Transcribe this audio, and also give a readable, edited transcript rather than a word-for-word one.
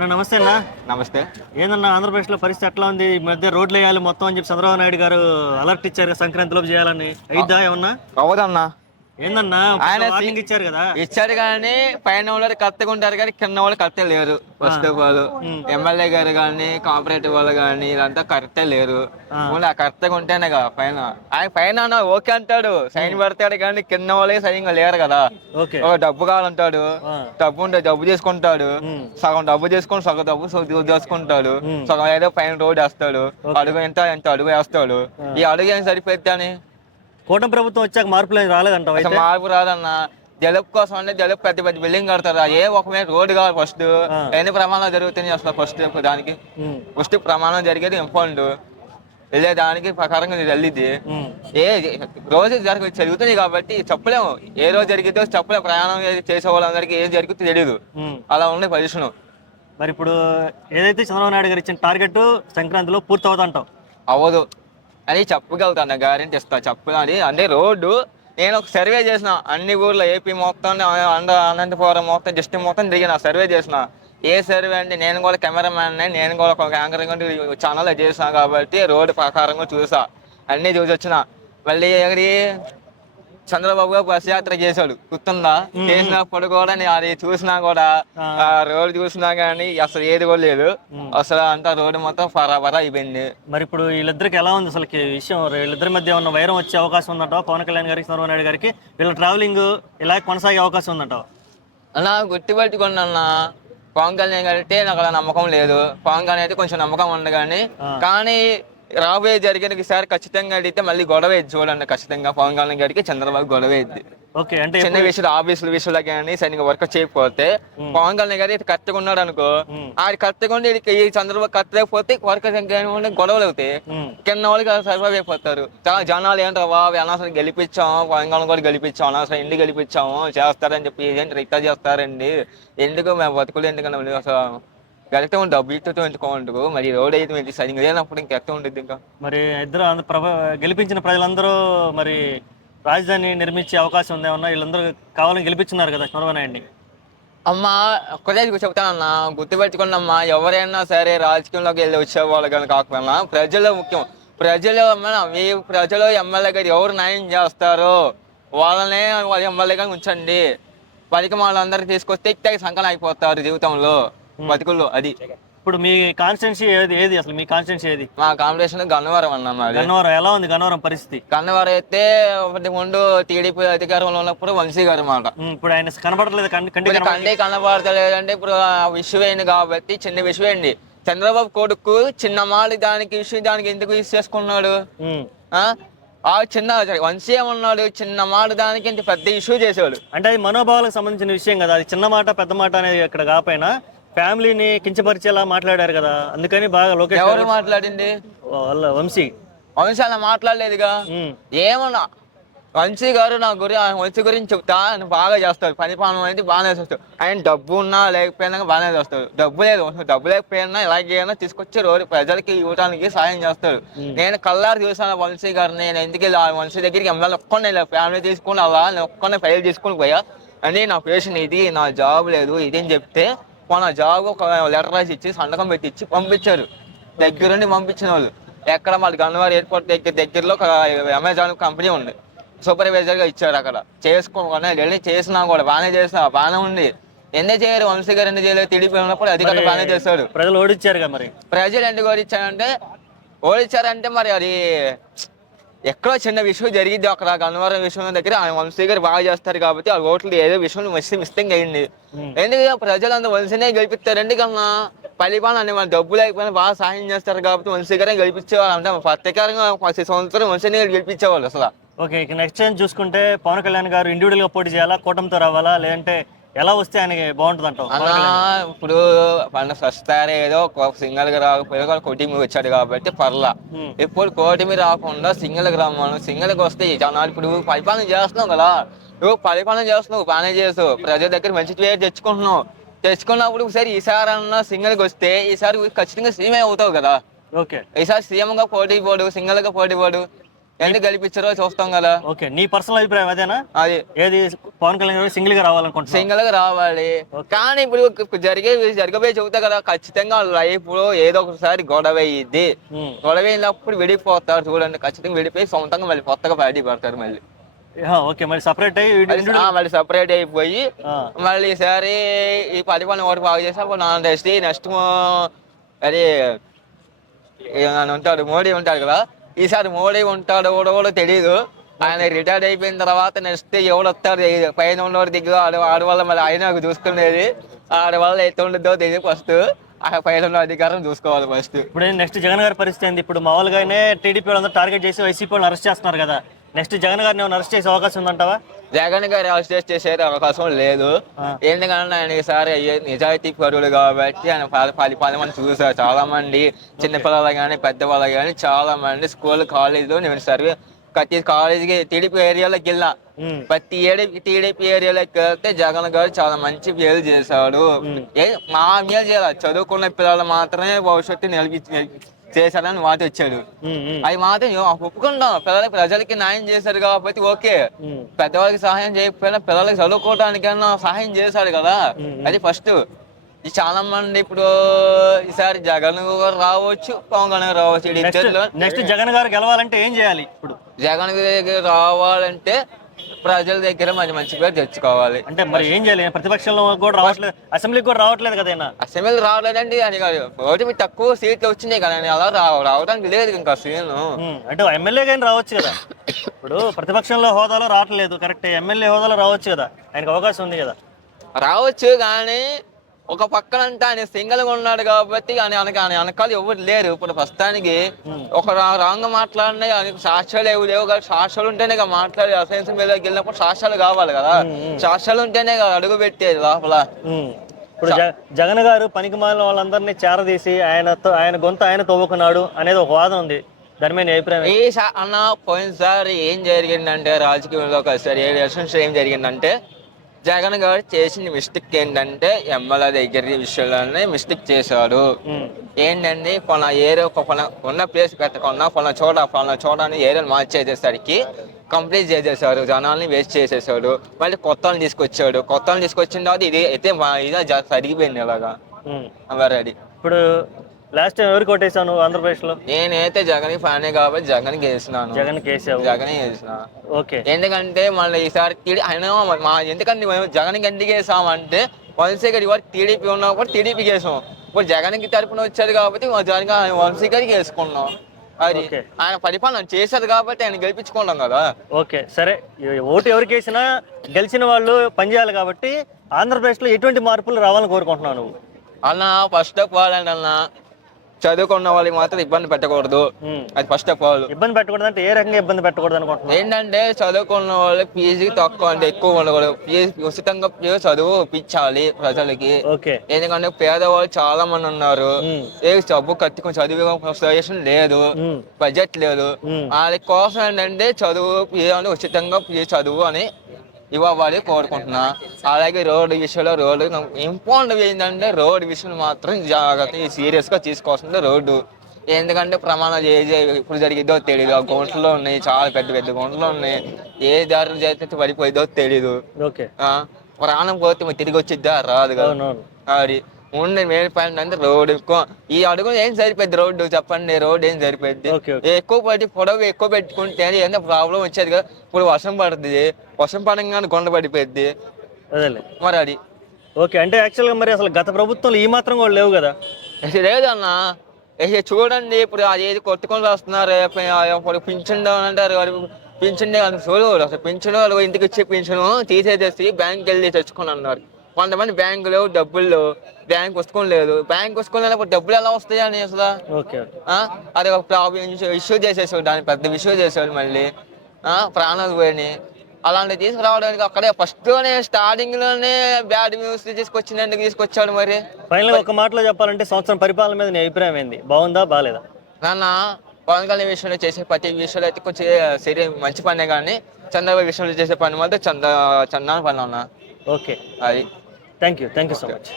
అన్న నమస్తే అన్న. నమస్తే. ఏందన్నా ఆంధ్రప్రదేశ్లో పరిస్థితి ఎట్లా ఉంది? ఈ మధ్య రోడ్లు వేయాలి మొత్తం అని చెప్పి చంద్రబాబు నాయుడు గారు అలర్ట్ ఇచ్చారు కదా, సంక్రాంతి లోపు చేయాలని. అయిద్దా ఏమన్నా? అవదన్నా. ఏందన్నా ఆయన వార్నింగ్ ఇచ్చారు కదా? ఇచ్చారు కానీ పైన వాళ్ళు కరెక్ట్గా ఉంటారు కానీ కింద వాళ్ళు కరెక్టే లేరు. ఫస్ట్ ఆఫ్ ఆల్ ఎమ్మెల్యే గారు కానీ కోఆపరేటివ్ వాళ్ళు కానీ ఇదంతా కరెక్టే లేరు. కరెక్ట్గా ఉంటేనే కదా పైన. ఆయన పైన ఓకే అంటాడు, సైన్ పెడతాడు కానీ కింద వాళ్ళే సైన్గా లేరు కదా. ఒక డబ్బు కావాలంటాడు, డబ్బు ఉంటే డబ్బు చేసుకుంటాడు, సగం డబ్బు చేసుకుని సగం డబ్బు చేసుకుంటాడు, సగం ఏదో పైన రోడ్ వేస్తాడు, అడుగు ఎంత అడుగు వేస్తాడు. ఈ అడుగు ఏం సరిపోద్దని. కూటమి ప్రభుత్వం వచ్చాక మార్పులు రాలేదంట. మార్పు రాదన్నా. జలుపు కోసం అంటే జలుపు పెద్ద పెద్ద బిల్డింగ్ కడతారు. ఏ ఒక మీద రోడ్డు కావాలి ఫస్ట్. ఎన్ని ప్రమాణాలు జరుగుతున్నాయి అసలు ఫస్ట్ దానికి? ఫస్ట్ ప్రమాణం జరిగేది ఇంపార్టెంట్. వెళ్ళే దానికి ప్రకారంగా వెళ్ళిద్ది. ఏ రోజు జరుగుతుంది కాబట్టి చెప్పలేము. ఏ రోజు జరిగితే చెప్పలేము. ప్రయాణం చేసే వాళ్ళందరికీ ఏం జరుగుతుందో తెలియదు. అలా ఉండే పొజిషన్. మరి ఇప్పుడు ఏదైతే చంద్రబాబు నాయుడు గారు ఇచ్చిన టార్గెట్ సంక్రాంతిలో పూర్తి అవుతుంటాం అవ్వదు అని చెప్పగలుగుతాను, గ్యారెంటీ ఇస్తా. చెప్పాలి అంటే రోడ్డు నేను ఒక సర్వే చేసిన అన్ని ఊర్లో ఏపీ మొత్తం అనంతపురం మొత్తం డిస్ట్రిక్ట్ మొత్తం దిగిన సర్వే చేసిన. ఏ సర్వే అంటే నేను కూడా కెమెరామ్యాన్, నేను కూడా ఒక యాంకరింగ్ ఛానల్ చేసిన కాబట్టి రోడ్డు ప్రకారంగా చూసా, అన్ని చూసి వచ్చిన. మళ్ళీ ఎక్కడి చంద్రబాబు గారు బస్ యాత్ర చేశాడు, గుర్తుందా? చేసినప్పుడు కూడా నేను అది చూసినా కూడా, ఆ రోడ్డు చూసినా కానీ అసలు ఏది కూడా లేదు. అసలు అంతా రోడ్డు మొత్తం ఫరాఫరా అయిపోయింది. మరి ఇప్పుడు వీళ్ళిద్దరికి ఎలా ఉంది అసలు విషయం? వీళ్ళిద్దరి మధ్య ఉన్న వైరం వచ్చే అవకాశం ఉందంట పవన్ కళ్యాణ్ గారికి, చంద్రబాబు నాయుడు గారికి? వీళ్ళ ట్రావెలింగ్ ఇలా కొనసాగే అవకాశం ఉందంట? అన్నా గుర్తుపెట్టుకున్నా, పవన్ కళ్యాణ్ గారి అయితే నాకు అలా నమ్మకం లేదు. పవన్ కళ్యాణ్ అయితే కొంచెం నమ్మకం ఉంది కానీ రాబోయే జరిగిన ఈసారి ఖచ్చితంగా అడిగితే మళ్ళీ గొడవ అయింది చూడండి. ఖచ్చితంగా పవన్ కళ్యాణ్ గారికి చంద్రబాబు గొడవ అయింది. చిన్న విషయాలు ఆఫీసుల విషయంలో కానీ సరిగ్గా వర్క్ చేయకపోతే పవన్ కళ్యాణ్ గారు కరెక్ట్గా ఉన్నాడు అనుకో, ఆడి కరెక్ట్గా ఉండి ఈ చంద్రబాబు కరెక్ట్ అయిపోతే వర్క్ గొడవలు అవుతాయి. కింద వాళ్ళకి సర్వైవ్ అయిపోతారు. చాలా జనాలు ఏంటో అనవసరం గెలిపించాము, పవన్ కళ్యాణ్ కూడా గెలిపించాము, అనవసరం ఇంటికి గెలిపించాము చేస్తారని చెప్పి ఏంటి రిక్తా చేస్తారండి, ఎందుకు మేము బతుకులు ఎందుకన్నా అసలు కరెక్ట్గా ఉంటుంది. డబ్బు ఇట్టుతో ఎందుకోండు మరి రోడ్ అయితే సరిగ్గా లేనప్పుడు ఇంకెక్ట్ ఉంటుంది. ఇంకా మరి ఇద్దరు గెలిపించిన ప్రజలందరూ మరి రాజధాని నిర్మించే అవకాశం ఉందేమన్నా? వీళ్ళందరూ కావాలని గెలిపించున్నారు కదా చంద్రబాబు నాయుడిని. అమ్మా ఒక్కటే చెప్తానన్నా, గుర్తుపెట్టుకున్నమ్మా, ఎవరైనా సరే రాజకీయంలోకి వెళ్ళి వచ్చేవాళ్ళు కానీ కాకపోయినా ప్రజలు ముఖ్యం. మీ ప్రజలు ఎమ్మెల్యే గారు ఎవరు న్యాయం చేస్తారో వాళ్ళనే వాళ్ళ ఎమ్మెల్యేగా ఉంచండి. పనికి వాళ్ళందరూ తీసుకొస్తే ఇట్టాకి సంకలం అయిపోతారు జీవితంలో బతుకుల్లో. అది ఇప్పుడు మీ కాన్స్టిట్యున్సీ ఏది అసలు? మీ కాన్స్టిట్యున్సీ ఏది? మా కాంపిటీషన్ గన్నవరం అన్న. గన్నవరం ఎలా ఉంది? గన్నవరం పరిస్థితి? గన్నవరం అయితే ముందు టీడీపీ అధికారంలో ఉన్నప్పుడు వంశీ గారు మాట. ఇప్పుడు ఆయన కనబడలేదు, కంటే కనబడతలేదంటే ఇప్పుడు విషయం అయింది కాబట్టి చిన్న విషయం అయింది. చంద్రబాబు కొడుకు చిన్న మాలి దానికి ఇష్యూ దానికి ఎందుకు యూజ్ చేసుకున్నాడు? ఆ చిన్న వంశీ ఏమన్నాడు, చిన్న మాట దానికి ఇంత పెద్ద ఇష్యూ చేసేవాడు. అంటే అది మనోభావాలకు సంబంధించిన విషయం కదా. అది చిన్న మాట పెద్ద మాట అనేది ఇక్కడ కాకపోయినా ఫ్యామిలీని కించపరిచేలా మాట్లాడారు కదా, అందుకని బాగా లోకేష్. ఎవరు మాట్లాడింది? వంశీ అలా మాట్లాడలేదుగా. ఏమన్నా వంశీ గారు నా వంశీ గురించి చెప్తా, ఆయన బాగా చేస్తాడు, పని పాలన అనేది బాగానే చేస్తాడు. ఆయన డబ్బు ఉన్నా లేకపోయినా బాగానే చేస్తాడు. డబ్బు లేకపోయినా ఎలాగైనా తీసుకొచ్చి రోజు ప్రజలకి ఇవ్వడానికి సాయం చేస్తాడు. నేను కల్లారు చూసాను వంశీ గారిని. నేను ఎందుకు వంశీ దగ్గరికి ఎమ్మెల్యే ఒక్కనే ఫ్యామిలీ తీసుకుని అలా నేను ఒక్కనే ఫైల్ తీసుకుని పోయా అని నా పేషెంట్ ఇది, నా జాబ్ లేదు ఇది అని చెప్తే మన జాబ్ ఒక లెటర్ రాసి ఇచ్చి సంతకం పెట్టించి పంపించారు. దగ్గరుండి పంపించిన వాళ్ళు. ఎక్కడ మాది గన్నవరం ఎయిర్పోర్ట్ దగ్గరలో ఒక అమెజాన్ కంపెనీ ఉంది, సూపర్వైజర్గా ఇచ్చారు. అక్కడ చేసుకోకుండా వెళ్ళి చేసినా కూడా బాగానే ఉంది. ఎందుకు చేయరు వంశీ గారు? ఎందుకు చేయలేదు? టీడీపీ ఉన్నప్పుడు అధికారులు బాగానే చేస్తాడు. ప్రజలు ఓడించారు కదా. మరి ప్రజలు ఎందుకు ఓడించారంటే మరి అది ఎక్కడో చిన్న విషయం జరిగింది అక్కడ గన్నవరం విషయం దగ్గర. ఆయన వంశీ గారు బాగా చేస్తారు కాబట్టి ఆ ఓట్లు ఏదో విషయం మిస్సింగ్ అయ్యింది. ఎందుకు ప్రజలందరూ వంశీనే గెలిపిస్తారు? ఎందుకన్నా పలిపాలని వాళ్ళు డబ్బు లేకపోయినా బాగా సాయం చేస్తారు కాబట్టి వంశీ గారే గెలిపించేవాళ్ళు. అంటే ప్రత్యేకంగా 10 సంవత్సరం వంశీనే గెలిపించేవాళ్ళు అసలు. ఓకే, ఇక నెక్స్ట్ టైం చూసుకుంటే పవన్ కళ్యాణ్ గారు ఇండివిజువల్ గా పోటీ చేయాలా, కూటమితో రావాలా, లేదంటే ఎలా వస్తే ఆయనకి బాగుంటుంది అంటావు? ఇప్పుడు ఫస్ట్ ఏదో సింగల్ గా రాకపోయినా కోటిమి వచ్చాడు కాబట్టి పర్లా. ఇప్పుడు కోటిమి రాకుండా సింగల్ గా రమ్మను. సింగల్ గా వస్తే జనాలు ఇప్పుడు పరిపాలన చేస్తున్నావు కదా, నువ్వు పరిపాలన చేస్తున్నావు బాగానే చేస్తావు, ప్రజల దగ్గర మంచి పేరు తెచ్చుకున్నప్పుడు సరే ఈసారి అన్న సింగల్ గా వస్తే ఈసారి ఖచ్చితంగా సీఎం అవుతావు కదా. ఓకే, ఈసారి సీఎం గా పోటీ పోడు, సింగల్ గా పోటీ పోడు. ఎందుకు గెలిపించారో చూస్తాం కదా. ఓకే, నీ పర్సనల్ అభిప్రాయం అదేనా? అది ఏది పవన్ కళ్యాణ్ గారు సింగిల్ గా రావాలనుకుంటున్నా? సింగిల్ గా రావాలి. కానీ ఇప్పుడు జరగబోయే చెబుతా కదా, ఖచ్చితంగా లైఫ్ లో ఏదో ఒకసారి గొడవ అయ్యిద్ది. గొడవ అయినప్పుడు విడిపోతారు చూడండి, ఖచ్చితంగా విడిపోయి సొంతంగా మళ్ళీ కొత్తగా బయటికి పడతారు. మళ్ళీ ఓకే, మరి సపరేట్ అయ్యి మళ్ళీ సపరేట్ అయిపోయి మళ్ళీ ఈసారి ఈ పరిపాలన ఒకటి బాగా చేసినప్పుడు నెక్స్ట్ అది ఉంటాడు మోడీ ఉంటాడు కదా, ఈసారి మోడీ ఉంటాడు కూడా తెలియదు. ఆయన రిటైర్డ్ అయిపోయిన తర్వాత నెక్స్ట్ ఎవడు వస్తాడు పైన ఉన్నవాడు దిగు ఆడవాళ్ళ మళ్ళీ ఆయన చూసుకునేది, ఆడవాళ్ళ ఎత్తు ఉండదో తెలియదు. ఫస్ట్ ఆ పైన ఉన్న అధికారం చూసుకోవాలి ఫస్ట్. ఇప్పుడు నెక్స్ట్ జగన్ గారి పరిస్థితి ఏంది? ఇప్పుడు మామూలుగానే టీడీపీ వాళ్ళందరూ టార్గెట్ చేసి వైసీపీ వాళ్ళు అరెస్ట్ చేస్తున్నారు కదా, నెక్స్ట్ జగన్ గారిని ఏమైనా అరెస్ట్ చేసే అవకాశం ఉందంటావా? జగన్ గారి అరెస్ట్ చేసే అవకాశం లేదు. ఎందుకంటే ఆయన ఈసారి నిజాయితీ పరువులు కాబట్టి ఆయన 10 మంది చూసారు. చాలా మంది చిన్నపిల్లలు కానీ పెద్దవాళ్ళు కానీ చాలా మంది స్కూల్ కాలేజీలో నేను సర్వే ప్రతి కాలేజీకి టీడీపీ ఏరియాలోకి వెళ్ళినా ప్రతి టీడీపీ ఏరియాలోకి వెళ్తే జగన్ గారు చాలా మంచి మేలు చేశాడు. మా మేలు చేయాలి, చదువుకున్న పిల్లలు మాత్రమే భవిష్యత్తు చేశాడని మాట వచ్చాడు. అది మాత్రం ఒప్పుకుంటాం. ప్రజలకి న్యాయం చేశాడు కాబట్టి ఓకే. పెద్దవాళ్ళకి సహాయం చేయకపోయినా పిల్లలకి చదువుకోవడానికైనా సహాయం చేశాడు కదా, అది ఫస్ట్. చాలా మంది ఇప్పుడు ఈసారి జగన్ గారు రావచ్చు, పవన్ కళ్యాణ్ రావచ్చు. నెక్స్ట్ జగన్ గారు గెలవాలంటే ఏం చేయాలి? ఇప్పుడు జగన్ దగ్గర రావాలంటే ప్రజల దగ్గర మంచి మంచి పేరు తెచ్చుకోవాలి. అంటే మరి ఏం చేయాలి? ప్రతిపక్షంలో కూడా రావట్లేదు, అసెంబ్లీకి కూడా రావట్లేదు కదా. అసెంబ్లీ రావట్లేదండి, అది కాదు ఓటు తక్కువ సీట్లు వచ్చినాయి కదా, అలా రావడానికి లేదు ఇంకా సీన్. అంటే ఎమ్మెల్యే కానీ రావచ్చు కదా. ఇప్పుడు ప్రతిపక్షంలో హోదాలో రావట్లేదు, కరెక్ట్. ఎమ్మెల్యే హోదాలో రావచ్చు కదా, ఆయనకు అవకాశం ఉంది కదా. రావచ్చు కానీ ఒక పక్కనంటే ఆయన సింగిల్ గా ఉన్నాడు కాబట్టి వెనకాల ఎవరు లేరు. ఇప్పుడు ప్రస్తుతానికి ఒక రాంగ్ మాట్లాడినా సాక్ష్యాలు ఎవరు లేవు కదా. సాక్ష్యాలు ఉంటేనే కదా మాట్లాడి అసెన్స్ మీద వెళ్ళినప్పుడు సాక్ష్యాలు కావాలి కదా, సాక్ష్యాలు ఉంటేనే కదా అడుగు పెట్టేది లోపల. ఇప్పుడు జగన్ గారు పనికి మాలిన వాళ్ళందరినీ చేరదీసి ఆయన గొంతు ఆయన తవ్వుకున్నాడు అనేది ఒక వాదన ఉంది, దాని మీద అభిప్రాయం? అన్న పోయినసారి ఏం జరిగిందంటే రాజకీయంలో ఒకసారి ఏం జరిగిందంటే జగన్ గారు చేసిన మిస్టేక్ ఏంటంటే ఎమ్మెల్యే దగ్గర విషయంలోనే మిస్టేక్ చేశాడు. ఏంటంటే కొన ఏరియా ఉన్న ప్లేస్ పెట్టకుండా కొన చోట ఏరియాలు మార్చేసేసరికి కంప్లీట్ చేసేసాడు, జనాల్ని వేస్ట్ చేసేసాడు. మళ్ళీ కొత్తని తీసుకొచ్చాడు. కొత్తని తీసుకొచ్చిన తర్వాత ఇది అయితే ఇదే సరిగిపోయింది ఇలాగా మరి. అది ఇప్పుడు లాస్ట్ టైం ఎవరికి ఓటేసావు ఆంధ్రప్రదేశ్ లో? నేనైతే జగన్ ఫ్యానే కాబట్టి జగన్ వేసినాను. జగన్ వేసిన. ఓకే, ఎందుకంటే మళ్ళీ ఈసారి ఎందుకంటే మేము జగన్ ఎందుకు వేసామంటే వంశీగారి వారికి టీడీపీ ఉన్నాం కూడా టీడీపీకి వేసాం. ఇప్పుడు జగన్కి తరపున వచ్చాడు కాబట్టి జగన్ వంశీగారికి వేసుకున్నాం. అది ఆయన పరిపాలన చేశారు కాబట్టి ఆయన గెలిపించుకుంటాం కదా. ఓకే సరే, ఓటు ఎవరికి వేసినా గెలిచిన వాళ్ళు పనిచేయాలి కాబట్టి ఆంధ్రప్రదేశ్ లో ఎటువంటి మార్పులు రావాలని కోరుకుంటున్నావు నువ్వు? అన్న ఫస్ట్ ఆఫ్ ఆల్ అన్న చదువుకున్న వాళ్ళకి మాత్రం ఇబ్బంది పెట్టకూడదు. అది ఫస్ట్ ఆఫ్ ఆల్. ఇబ్బంది పెట్టకూడదు అంటే ఏ రకంగా ఇబ్బంది పెట్టకూడదు అనుకుంటున్నాను? ఏంటంటే చదువుకున్న వాళ్ళకి ఫీజు తక్కువ అంటే ఎక్కువ ఉండకూడదు. ఉచితంగా చదువు ఇప్పించాలి ప్రజలకి. ఎందుకంటే పేదవాళ్ళు చాలా మంది ఉన్నారు, ఏ డబ్బు కట్టుకుని చదువు సజెషన్ లేదు, బడ్జెట్ లేదు. వాళ్ళ కోసం ఏంటంటే చదువు ఉచితంగా చదువు అని ఇవ్వాలి కోరుకుంటున్నా. అలాగే రోడ్డు విషయంలో ఇంపార్టెంట్ ఏంటంటే రోడ్డు విషయం మాత్రం జాగ్రత్త సీరియస్ గా తీసుకోవాల్సింది రోడ్డు. ఎందుకంటే ప్రమాణం ఇప్పుడు జరిగిద్దో తెలియదు. ఆ గుంటలో ఉన్నాయి, చాలా పెద్ద పెద్ద గుంటలు ఉన్నాయి, ఏ దారి చేస్తే పడిపోయిద్దో తెలీదు. ప్రాణం పోతే తిరిగి వచ్చిద్దా రాదు కదా. అది ఉండే మెయిన్ పాయింట్ అంటే రోడ్డు. ఈ అడుగు ఏం సరిపోద్ది రోడ్డు చెప్పండి, రోడ్డు ఏం సరిపోద్ది? ఎక్కువ పడి పొడవు ఎక్కువ పెట్టుకుంటే ఎంత ప్రాబ్లం వచ్చేది కదా. ఇప్పుడు వర్షం పడుతుంది, వర్షం పడంగానే కొండ పడిపోద్ది మరి. అది ఓకే, అంటే యాక్చువల్గా మరి అసలు గత ప్రభుత్వంలో ఈ మాత్రం కూడా లేవు కదా. లేదన్న చూడండి, ఇప్పుడు అది కొట్టుకొని వస్తున్నారు. పింఛన్ అంటారు, పింఛన్ చూడరు అసలు. పింఛన్ ఇంటికి వచ్చే పింఛను తీసేసేసి బ్యాంక్కి వెళ్ళి తెచ్చుకొని అన్నారు. కొంతమంది బ్యాంకులు డబ్బులు బ్యాంక్ వసుకోలేదు. బ్యాంక్ వసుకోలేనప్పుడు డబ్బులు ఎలా వస్తాయి అని అసలు అది ఒక ప్రాబ్లం ఇష్యూ చేసేసాడు, దాన్ని పెద్ద ఇష్యూ చేసాడు. మళ్ళీ ప్రాణాలు పోయినాయి. అలాంటివి తీసుకురావడానికి అక్కడే ఫస్ట్ లోనే స్టార్టింగ్ లోనే బ్యాడ్ న్యూస్ తీసుకొచ్చినందుకు తీసుకొచ్చాడు. మరి ఫైనల్ ఒక మాటలో చెప్పాలంటే సంవత్సరం పరిపాలన మీద నీ అభిప్రాయం ఏంది? బాగుందా బాగాలేదా? నాన్న పవన్ కళ్యాణ్ విషయంలో చేసే ప్రతి విషయంలో అయితే కొంచెం మంచి పనే, కానీ చంద్రబాబు విషయంలో చేసే పని మాత్రం చందాన పని అన్నా. ఓకే, అది. Thank you so much.